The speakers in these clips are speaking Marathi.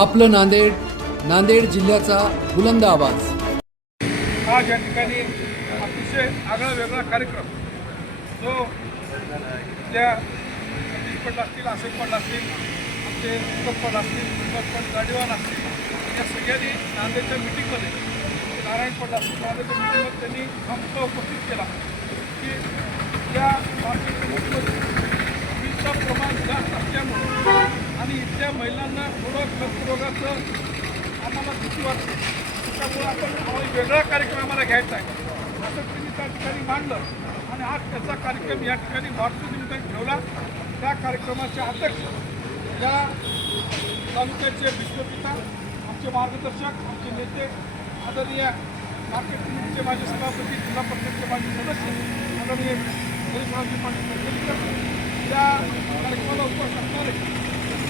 आपलं नांदेड नांदेड जिल्ह्याचा बुलंद आवाज. आज या ठिकाणी अतिशय आगळा वेगळा कार्यक्रम. जो त्या सतीश पण असतील अशोक पण असतील आमचे दीपक पण असतील दीपक पण गाडीवान असतील या सगळ्यांनी नांदेडच्या मिटिंगमध्ये नारायण पण असतील नांदेडच्या मिटिंगमध्ये त्यांनी हा मुद्दा उपस्थित केला की या मार्केट कमिटीमध्ये वीजचं प्रमाण जास्त असल्यामुळे आणि इथल्या महिलांना थोडं कर्करोगाचं आम्हाला भीती वाटते. त्याच्यामुळे आपण आम्हाला वेगळा कार्यक्रम आम्हाला घ्यायचा आहे. असं त्यांनी त्या ठिकाणी मांडलं आणि आज त्याचा कार्यक्रम या ठिकाणी भारतीय निमित्ताने ठेवला. त्या कार्यक्रमाचे अध्यक्ष या तालुक्याचे विश्वपिता आमचे मार्गदर्शक आमचे नेते आदरणीय मार्केट कमिटीचे माजी सभापती जिल्हा परिषदचे माजी सदस्य आदरणीय हरीशरावजी पाटील कर्जलीकर या कार्यक्रमाला उपस्थित असणारे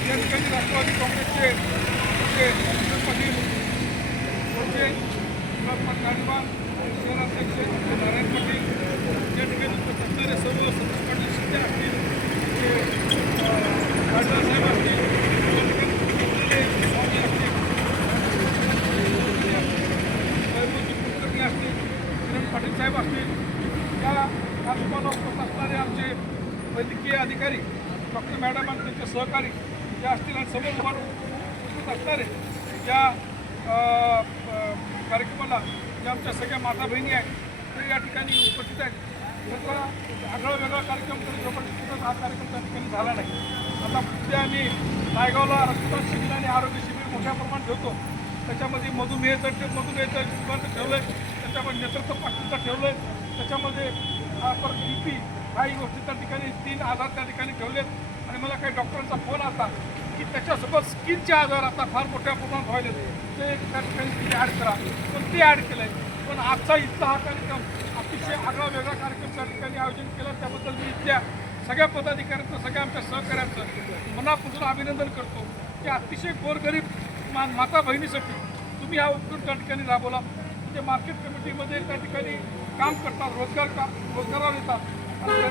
या ठिकाणी राष्ट्रवादी काँग्रेसचे आमचे हरीश पाटील कोचे विकासपाट शहराध्यक्ष नारायण पाटील. या ठिकाणी असणारे सर्व सतीश पाटील शिंदे असतील. आमचे साहेब असतील या स्वामी असतील. कुलकर्णी असतील किरण पाटील साहेब असतील. या असणारे आमचे वैद्यकीय अधिकारी डॉक्टर मॅडम आणि त्यांचे सहकारी जे असतील आणि समोर उभा उपस्थित असणारे या कार्यक्रमाला ज्या आमच्या सगळ्या माता बहिणी आहेत ते या ठिकाणी उपस्थित आहेत. त्याचा आगळा वेगळा कार्यक्रम करून जबरदस्तीतच हा कार्यक्रम त्या ठिकाणी झाला नाही. आता उद्या आम्ही नायगावला रक्तदान शिबिर आणि आरोग्य शिबिर मोठ्या प्रमाणात ठेवतो. त्याच्यामध्ये मधुमेहचं ते मधुमेहाचं शिबिराचं ठेवलं आहे त्याच्यामध्ये नेतृत्व पाठीचं ठेवलं आहे त्याच्यामध्ये परत बी पी काही गोष्टी त्या ठिकाणी तीन आधार त्या ठिकाणी ठेवलेत. आणि मला काही डॉक्टरांचा फोन आला की त्याच्यासोबत स्किनचे आजार आता फार मोठ्या प्रमाणात व्हायले ते त्या ठिकाणी तुम्ही ॲड करा. पण ते ॲड केलं आहे पण आजचा इथला हा कार्यक्रम अतिशय आगळा वेगळा कार्यक्रम त्या ठिकाणी आयोजन केलं. त्याबद्दल मी इथल्या सगळ्या पदाधिकाऱ्यांचं सगळ्या आमच्या सहकाऱ्यांचं मनापासून अभिनंदन करतो. की अतिशय गोरगरीब मा माता बहिणीसाठी तुम्ही हा उपक्रम त्या ठिकाणी राबवला. म्हणजे मार्केट कमिटीमध्ये त्या ठिकाणी काम करतात रोजगार का रोजगारावर येतात.